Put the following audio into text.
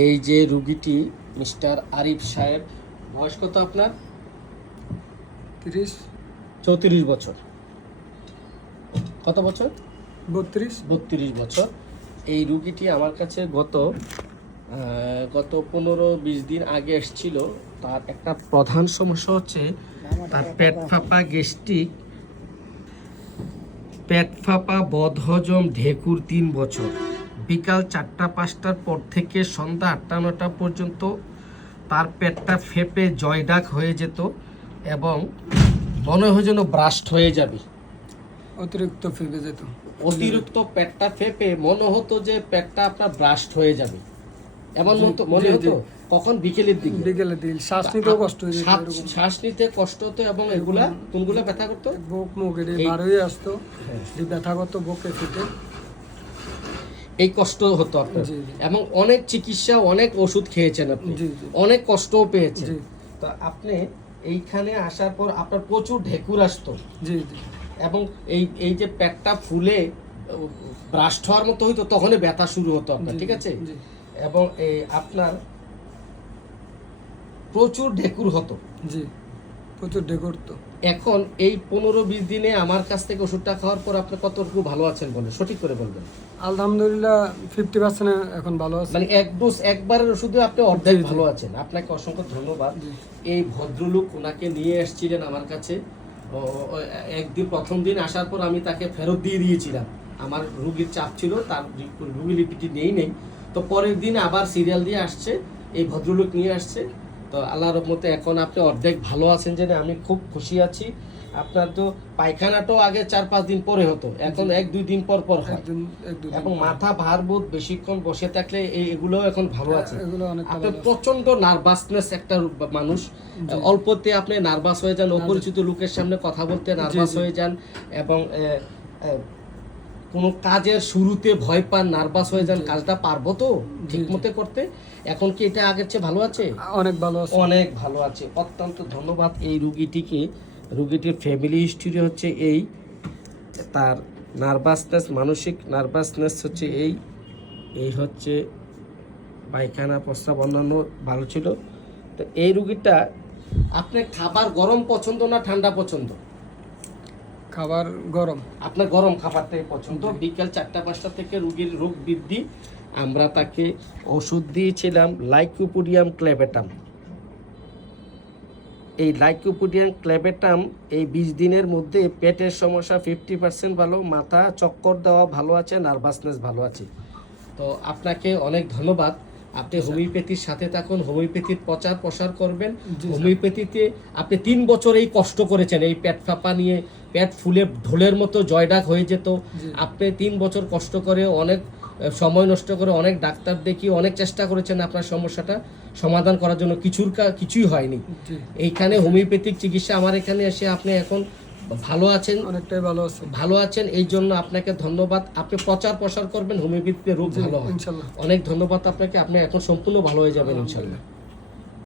এই যে রুগীটি মিস্টার আরিফ সাহেব, বয়স কত আপনার? 34 বছর। কত বছর? 32 বছর। এই রুগীটি আমার কাছে গত 15-20 দিন আগে এসেছিল। তার একটা প্রধান সমস্যা হচ্ছে তার পেট ফাঁপা, গ্যাস্ট্রিক, পেট ফাঁপা, বদহজম, ঢেকুর 3 বছর। বিকাল 4টা-5টার পর থেকে সন্ধ্যা 8টা-9টা পর্যন্ত তার পেটটা ফেপে জয়ডাক হয়ে যেত এবং মনে হয় যেন ব্রাস্ট হয়ে যাবে। অতিরিক্ত ফেপে যেত। অতিরিক্ত পেটটা ফেপে মনে হতো যে পেটটা আপনার ব্রাস্ট হয়ে যাবে, এমন মনে হতো। কখন? বিকেলের দিকে। শ্বাস নিতেও কষ্ট হয়ে যেত, শ্বাস নিতে কষ্ট হতো এবং এগুলা কোনগুলা ব্যথা করতো? বুক মুখ বার হয়ে আসতো, ব্যথা করতো বুকে ফেটে। এই কষ্ট হতো আপনার এবং অনেক চিকিৎসা, অনেক ওষুধ খেয়েছেন আপনি, অনেক কষ্টও পেয়েছেন। তো আপনি এইখানে আসার পর আপনার প্রচুর ঢেকুর আসতো এবং এই যে পেটটা ফুলে ব্রাস্ট হওয়ার মতো হইতো, তখনই ব্যথা শুরু হতো আপনার, ঠিক আছে? এবং এই আপনার প্রচুর ঢেকুর হতো। প্রচুর ঢেকুর তো। এখন এই 15-20 দিনে আমার কাছ থেকে ওষুধটা খাওয়ার পর আপনি কতটুকু ভালো আছেন বলেন, সঠিক করে বলবেন। আলহামদুলিল্লাহ 50% এখন ভালো আছে। মানে এক ডোজ, একবারের ওষুধে আপনি অর্ধেক ভালো আছেন। আপনাকে অসংখ্য ধন্যবাদ। এই ভদ্রলোক, ওনাকে নিয়ে এসেছিলেন আমার কাছে। একদিন প্রথম দিন আসার পর আমি তাকে ফেরত দিয়ে দিয়েছিলাম, আমার রুগীর চাপ ছিল, তার রুগী লিপিটি নেই। তো পরের দিন আবার সিরিয়াল দিয়ে আসছে, এই ভদ্রলোক নিয়ে আসছে। তো আল্লাহর রহমতে এখন আপনি অর্ধেক ভালো আছেন জেনে আমি খুব খুশি আছি। আপনার তো পায়খানাটাও আগে 4-5 দিন পরে হতো, এখন 1-2 দিন পর হয়। এবং মাথা ভার বোধ, বেশিক্ষণ বসে থাকলে এগুলো এখন ভালো আছে। আপনার প্রচন্ড নার্ভাসনেস একটা মানুষ, অল্পতে আপনি নার্ভাস হয়ে যান, অপরিচিত লোকের সামনে কথা বলতে নার্ভাস হয়ে যান এবং কোনো কাজের শুরুতে ভয় পান, নার্ভাস হয়ে যান, কাজটা পারবো তো ঠিক মতো করতে। এখন কি এটা আগের চেয়ে ভালো আছে? অনেক ভালো আছে, অনেক ভালো আছে। অত্যন্ত ধন্যবাদ এই রুগীটিকে। রুগীটির ফ্যামিলি হিস্ট্রি হচ্ছে এই, তার নার্ভাসনেস, মানসিক নার্ভাসনেস হচ্ছে এই হচ্ছে পায়খানা, প্রস্রাব অন্যান্য ভালো ছিল। তো এই রুগীটা, আপনি খাবার গরম পছন্দ না ঠান্ডা পছন্দ? খাবার গরম। আপনার গরম খাবারটাই পছন্দ। বিকেল 4টা-5টা থেকে রুগীর রোগ বৃদ্ধি, আমরা তাকে ওষুধ দিয়েছিলাম লাইকোপোডিয়াম ক্লেবেটাম। এই লাইকোপোডিয়াম ক্লেবেটাম এই 20 দিনের মধ্যে পেটের সমস্যা 50% ভালো, মাথা চক্কর দেওয়া ভালো আছে, নার্ভাসনেস ভালো আছে। তো আপনাকে অনেক ধন্যবাদ। আপনি হোমিওপ্যাথির সাথে থাকুন, হোমিওপ্যাথির প্রচার প্রসার করবেন। হোমিওপ্যাথিতে আপনি 3 বছর এই কষ্ট করেছেন, এই পেট ফাঁপা নিয়ে, পেট ফুলে ঢোলের মতো জয়ডাক হয়ে যেত। আপনি 3 বছর কষ্ট করে, অনেক সময় নষ্ট করে, অনেক ডাক্তার দেখিয়ে অনেক চেষ্টা করেছেন আপনার সমস্যাটা সমাধান করার জন্য, কিছুই হয়নি। এইখানে হোমিওপ্যাথিক চিকিৎসা, আমার এখানে এসে আপনি এখন ভালো আছেন, অনেকটাই ভালো আছেন। এই জন্য আপনাকে ধন্যবাদ। আপনি প্রচার প্রসার করবেন, হোমিওপ্যাথিতে রোগ ভালো হয়। ইনশাআল্লাহ। অনেক ধন্যবাদ আপনাকে। আপনি এখন সম্পূর্ণ ভালো হয়ে যাবেন ইনশাআল্লাহ।